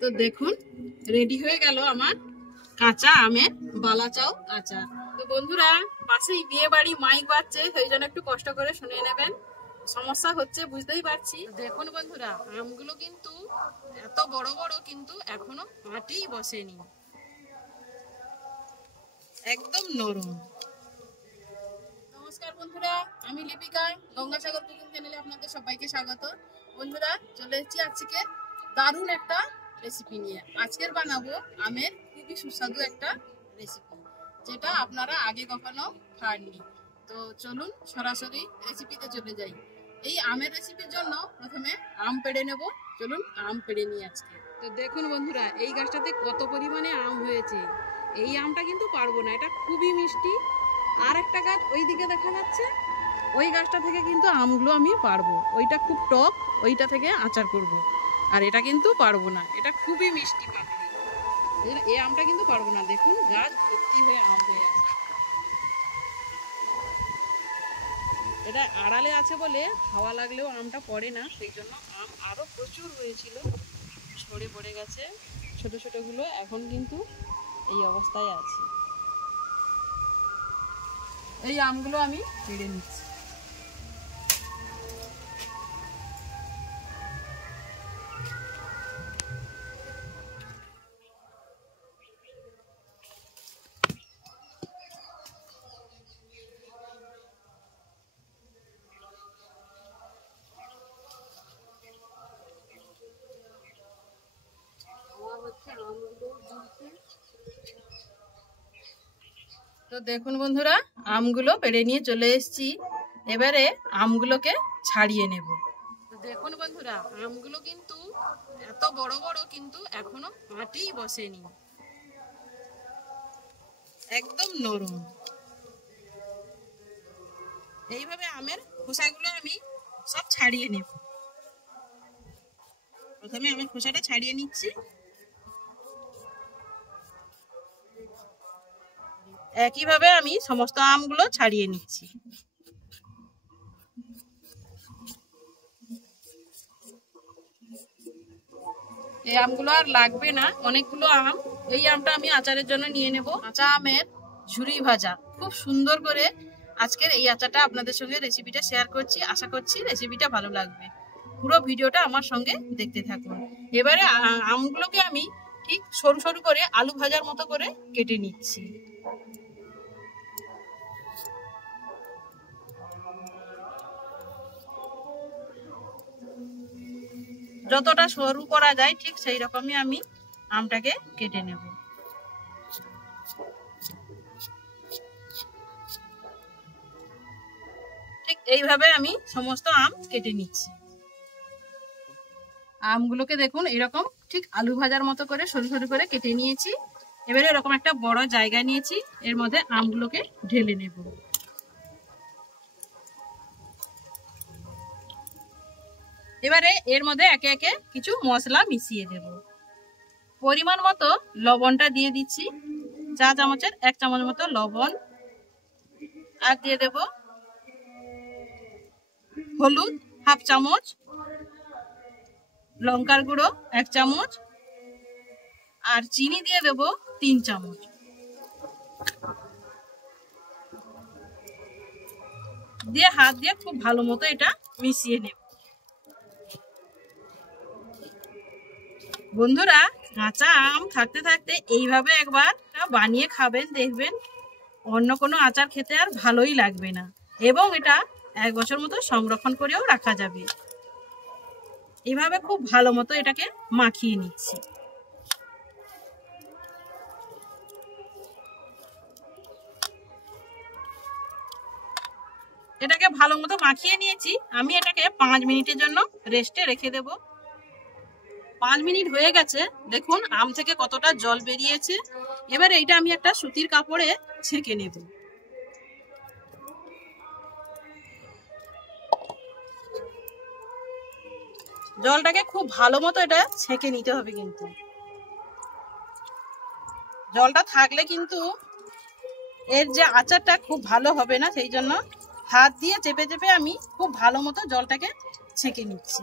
তো দেখুন রেডি হয়ে গেল আমার কাঁচা আমের বালাচাও আচার। তো বন্ধুরা, পাশেই বিয়ে বাড়ি মাইক বাজছে, সেই জন্য একটু কষ্ট করে শুনে নেবেন, সমস্যা হচ্ছে বুঝতেই পারছি। দেখুন বন্ধুরা, আমগুলো কিন্তু এত বড় বড়, কিন্তু এখনো মাটিই বসেনি, একদম নরম। নমস্কার বন্ধুরা, আমি লিপিকা, গঙ্গাসাগর কুকিং চ্যানেলে আপনাদের সবাইকে স্বাগত। বন্ধুরা, চলে এসেছি আজকে দারুণ একটা রেসিপি নিয়ে। আজকের বানাবো আমের খুবই সুস্বাদু একটা রেসিপি, যেটা আপনারা আগে কখনো খাননি। তো চলুন সরাসরি রেসিপিতে চলে যাই। এই আমের রেসিপির জন্য প্রথমে আম পেড়ে নেব। চলুন আম পেড়ে নিই আজকে। তো দেখুন বন্ধুরা, এই গাছটাতে কত পরিমাণে আম হয়েছে। এই আমটা কিন্তু পারবো না, এটা খুবই মিষ্টি। আর একটা গাছ ওই দিকে দেখা যাচ্ছে, ওই গাছটা থেকে কিন্তু আমগুলো আমি পারবো। ওইটা খুব টক, ওইটা থেকে আচার করব। আর এটা কিন্তু পারবো না, এটা খুবই মিষ্টি পাখি। এই আমটা কিন্তু পারবো না। দেখুন গাছ ভর্তি হয়ে আম হয়ে আছে। এটা আড়ালে আছে বলে হাওয়া লাগলেও আমটা পড়ে না, সেই জন্য আম আরো প্রচুর হয়েছিল, ঝরে পড়ে গেছে ছোট ছোটগুলো। এখন কিন্তু এই অবস্থায় আছে। এই আমগুলো আমি পেড়ে নিচ্ছি। তো দেখুন বন্ধুরা, আমগুলো পেড়ে নিয়ে চলে এসেছি। এবারে আমগুলোকে ছাড়িয়ে নেব। তো দেখুন বন্ধুরা, আমগুলো কিন্তু এত বড় বড়, কিন্তু এখনো মাটিই বসেনি, একদম নরম। এইভাবে আমের খোসাগুলো আমি সব ছাড়িয়ে নেব। প্রথমে আমের খোসাটা ছাড়িয়ে নিচ্ছি। একইভাবে আমি সমস্ত আমগুলো ছাড়িয়ে নিচ্ছি। এই আমগুলো আর লাগবে না, অনেকগুলো আম। এই আমটা আমি আচারের জন্য নিয়ে নেব। কাঁচা আমের ঝুরি ভাজা, খুব সুন্দর করে আজকের এই আচারটা আপনাদের সঙ্গে রেসিপিটা শেয়ার করছি। আশা করছি রেসিপিটা ভালো লাগবে। পুরো ভিডিওটা আমার সঙ্গে দেখতে থাকুন। এবারে আমগুলোকে আমি ঠিক সরু সরু করে আলু ভাজার মতো করে কেটে নিচ্ছি। যতটা সরু করা যায় ঠিক সেই রকমই আমি আমটাকে কেটে নেব। ঠিক এইভাবে আমি সমস্ত আম কেটে নিচ্ছি। আমগুলোকে দেখুন এরকম ঠিক আলু ভাজার মতো করে সরু সরু করে কেটে নিয়েছি। এবারে এরকম একটা বড় জায়গা নিয়েছি, এর মধ্যে আমগুলোকে ঢেলে নেব। এবারে এর মধ্যে একে একে কিছু মশলা মিশিয়ে দেব। পরিমাণ মতো লবণটা দিয়ে দিচ্ছি, চা চামচের 1 চামচ মতো লবণ। আর দিয়ে দেব হলুদ 1/2 চামচ, লঙ্কার গুঁড়ো 1 চামচ, আর চিনি দিয়ে দেব 3 চামচ। দিয়ে হাত দিয়ে খুব ভালো মতো এটা মিশিয়ে নেব। বন্ধুরা, কাঁচা আম থাকতে থাকতে এইভাবে একবার বানিয়ে খাবেন, দেখবেন অন্য কোনো আচার খেতে আর ভালোই লাগবে না, এবং এটা 1 বছর মতো সংরক্ষণ করেও রাখা যাবে। এইভাবে খুব ভালো মতো এটাকে মাখিয়ে নিচ্ছি। এটাকে ভালো মতো মাখিয়ে নিয়েছি। আমি এটাকে 5 মিনিটের জন্য রেস্টে রেখে দেব। 5 মিনিট হয়ে গেছে, দেখুন আম থেকে কতটা জল বেরিয়েছে। এবার এইটা আমি একটা সুতির কাপড়ে ছেঁকে নেব। জলটাকে খুব ভালো মতো এটা ছেঁকে নিতে হবে, কিন্তু জলটা থাকলে কিন্তু এর যে আচারটা খুব ভালো হবে না, সেই জন্য হাত দিয়ে চেপে চেপে আমি খুব ভালো মতো জলটাকে ছেঁকে নিচ্ছি।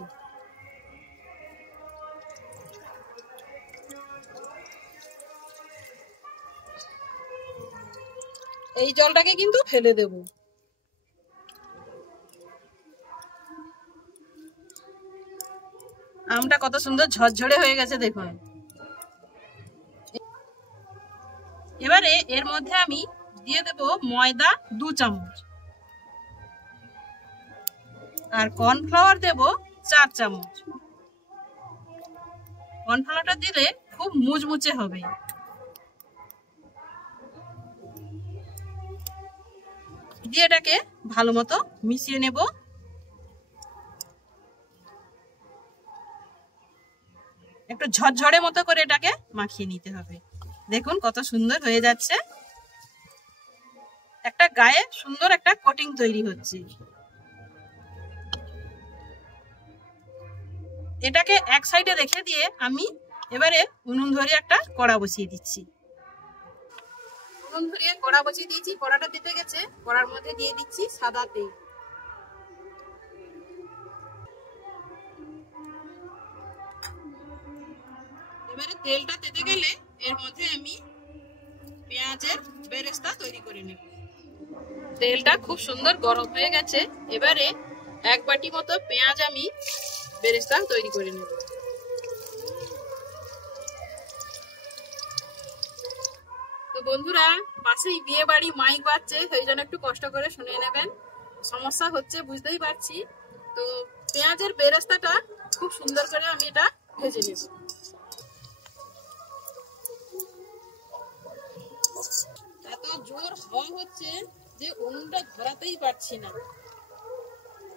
এই জলটাকে কিন্তু ফেলে দেব। আমটা কত সুন্দর ঝরঝরে হয়ে গেছে দেখুন। এবারে এর মধ্যে আমি দিয়ে দেব ময়দা 2 চামচ আর কর্নফ্লাওয়ার দেব 4 চামচ। কর্নফ্লাওয়ারটা দিলে খুব মুচমুচে হবে। দিয়ে এটাকে ভালো মতো মিশিয়ে নেব। একটু ঝরঝরে মতো করে এটাকে মাখিয়ে নিতে হবে। দেখুন কত সুন্দর হয়ে যাচ্ছে, একটা গায়ে সুন্দর একটা কোটিং তৈরি হচ্ছে। এটাকে এক সাইডে রেখে দিয়ে আমি এবারে উনুন ধরিয়ে একটা কড়া বসিয়ে দিচ্ছি। উনুন ধরিয়ে কড়া বসিয়ে দিয়েছি, কড়াটা তেতে গেছে। কড়ার মধ্যে দিয়ে দিচ্ছি সাদা তেল। এবারে তেলটা তেতে গেলে এর মধ্যে আমি পেঁয়াজের বেরেস্তা তৈরি করে নেব। তেলটা খুব সুন্দর গরম হয়ে গেছে। এবারে 1 বাটি মতো পেঁয়াজ আমি বেরেস্তা তৈরি করে নেব। তো বন্ধুরা, পাশেই বিয়ে বাড়ি মাইক বাজছে, সেই জন্য একটু কষ্ট করে শুনে নেবেন। সমস্যা হচ্ছে বুঝতেই পারছি। তো পেঁয়াজের বেরেস্তাটা খুব সুন্দর করে আমি এটা ভেজে নেব। এত জোর হাওয়া হচ্ছে যে উনুনটা ধরাতেই পারছি না,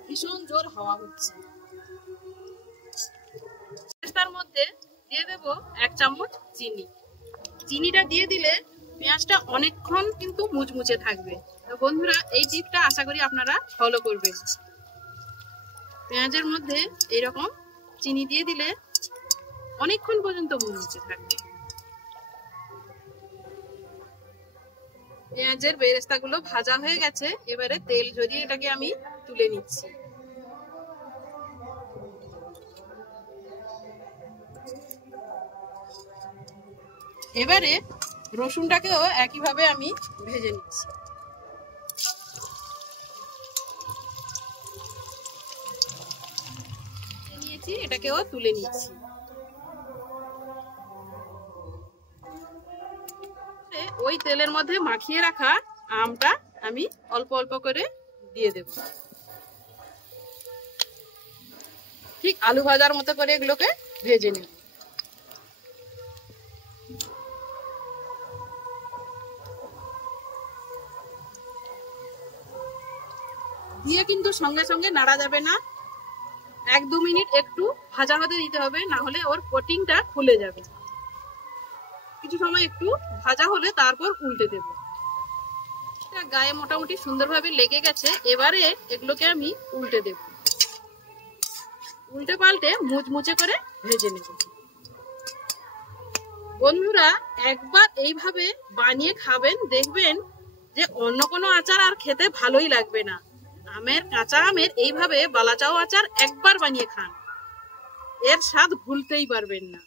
ভীষণ জোর হাওয়া হচ্ছে। তার মধ্যে দিয়ে দেব 1 চামচ চিনি। চিনিটা দিয়ে দিলে পেঁয়াজটা অনেকক্ষণ কিন্তু মুচমুচে থাকবে। তো বন্ধুরা, এই টিপটা আশা করি আপনারা ফলো করবেন। পেঁয়াজের মধ্যে এইরকম চিনি দিয়ে দিলে অনেকক্ষণ পর্যন্ত মুচমুচে থাকবে। পেঁয়াজের বেরেস্তাগুলো ভাজা হয়ে গেছে। এবারে তেল ঝরিয়ে এটাকে আমি তুলে নিচ্ছি। এবারে রসুনটাকেও একইভাবে আমি ভেজে নিচ্ছি। নিয়েছি, এটাকেও তুলে নিচ্ছি। ওই তেলের মধ্যে মাখিয়ে রাখা আমটা আমি অল্প অল্প করে দিয়ে দেব। ঠিক আলু ভাজার মতো করে এগুলোকে ভেজে নেব। দিয়ে কিন্তু সঙ্গে সঙ্গে নাড়া যাবে না, 1-2 মিনিট একটু ভাজা হতে দিতে হবে, না হলে ওর কোটিংটা খুলে যাবে। কিছু সময় একটু ভাজা হলে তারপর উল্টে দেব। গায়ে মোটামুটি সুন্দরভাবে লেগে গেছে। এবারে এগুলোকে আমি উল্টে দেব। উল্টে পাল্টে মুচমুচে করে ভেজে নেব। বন্ধুরা, একবার এইভাবে বানিয়ে খাবেন, দেখবেন যে অন্য কোনো আচার আর খেতে ভালোই লাগবে না। কাঁচা আমের এইভাবে বালাচাও আচার একবার বানিয়ে খান, এর স্বাদ ভুলতেই পারবেন না।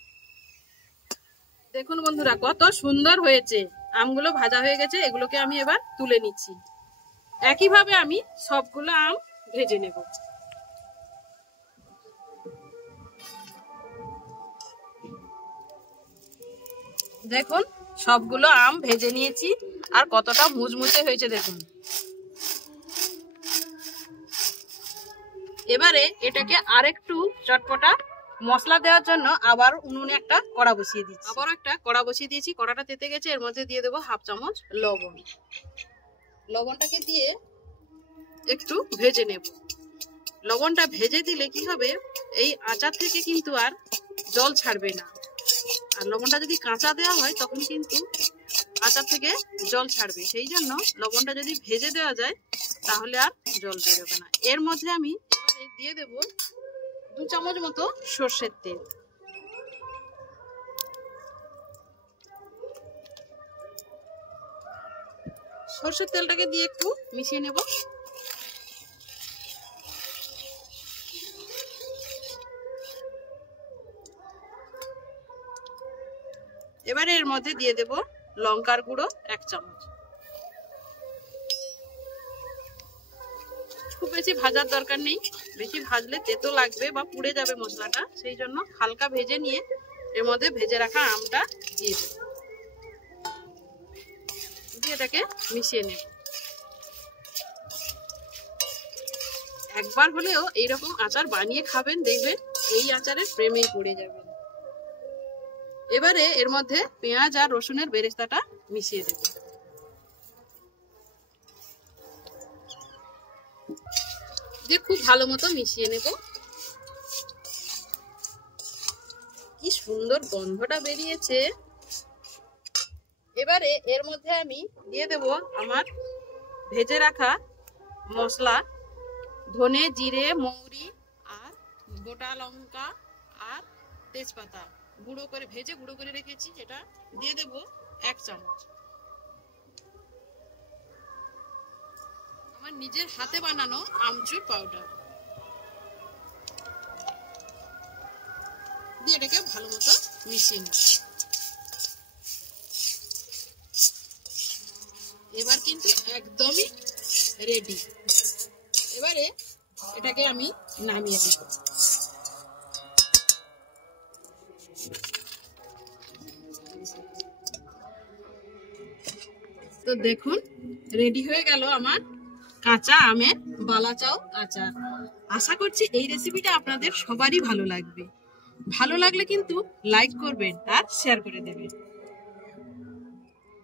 দেখুন বন্ধুরা, কত সুন্দর হয়েছে। আমগুলো ভাজা হয়ে গেছে, এগুলোকে আমি এবার তুলে নিচ্ছি। একইভাবে আমি সবগুলো আম ভেজে নেব। দেখুন সবগুলো আম ভেজে নিয়েছি, আর কতটা মুচমুচে হয়েছে দেখুন। এবারে এটাকে আরেকটু চটপটা মশলা দেওয়ার জন্য আবার উনুনে একটা কড়া বসিয়ে দিচ্ছি। আবার একটা কড়া বসিয়ে দিয়েছি, কড়াটা তেতে গেছে। এর মধ্যে দিয়ে দেবো 1/2 চামচ লবণ। লবণটাকে দিয়ে একটু ভেজে নেব। লবণটা ভেজে দিলে কি হবে, এই আচার থেকে কিন্তু আর জল ছাড়বে না। আর লবণটা যদি কাঁচা দেওয়া হয় তখন কিন্তু আচার থেকে জল ছাড়বে। সেই জন্য লবণটা যদি ভেজে দেওয়া যায় তাহলে আর জল বেরোবে না। এর মধ্যে আমি দিয়ে দেব 2 চামচ মতো সর্ষের তেল। সর্ষের তেলটাকে দিয়ে একটু মিশিয়ে নেব। এবারে এর মধ্যে দিয়ে দেব লঙ্কার গুঁড়ো 1 চামচ। খুব বেশি ভাজার দরকার নেই, বেশি ভাজলে তেতো লাগবে বা পুড়ে যাবে মশলাটা, সেই জন্য হালকা ভেজে নিয়ে এর মধ্যে ভেজে রাখা আমটা দিয়ে দেব, দিয়ে এটাকে মিশিয়ে নেব। একবার হলেও এইরকম আচার বানিয়ে খাবেন, দেখবেন এই আচারের প্রেমেই পড়ে যাবেন। এবারে এর মধ্যে পেঁয়াজ আর রসুনের বেরেস্তাটা মিশিয়ে দেব। দিয়ে খুব ভালো মতো মিশিয়ে নেব। কি সুন্দর গন্ধটা বেরিয়েছে। এবারে এর মধ্যে আমি দিয়ে দেব আমার ভেজে রাখা মশলা, ধনে, জিরে, মৌরি আর গোটা লঙ্কা আর তেজপাতা গুঁড়ো করে ভেজে গুঁড়ো করে রেখেছি, যেটা দিয়ে দেব 1 চামচ। আমার নিজের হাতে বানানো আমচুর পাউডার দিয়ে এটাকে ভালো মতো মিশিয়ে নেব। এবার কিন্তু একদমই রেডি। এবারে এটাকে আমি নামিয়ে দেব। তো দেখুন রেডি হয়ে গেল আমার কাঁচা আমের বালাচাও আচার। আশা করছি এই রেসিপিটা আপনাদের সবারই ভালো লাগবে। ভালো লাগলে কিন্তু লাইক করবেন আর শেয়ার করে দেবেন।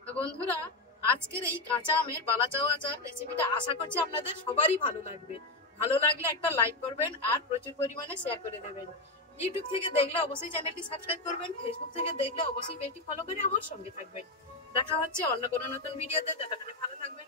তো বন্ধুরা, আজকের এই কাঁচা আমের বালাচাও আচার রেসিপিটা আশা করছি আপনাদের সবারই ভালো লাগবে। ভালো লাগলে একটা লাইক করবেন আর প্রচুর পরিমাণে শেয়ার করে দেবেন। ইউটিউব থেকে দেখলে অবশ্যই চ্যানেলটি সাবস্ক্রাইব করবেন, ফেসবুক থেকে দেখলে অবশ্যই পেজটি ফলো করে আমার সঙ্গে থাকবেন। দেখা হচ্ছে অন্য কোনো নতুন ভিডিওতে। ততক্ষণে ভালো থাকবেন।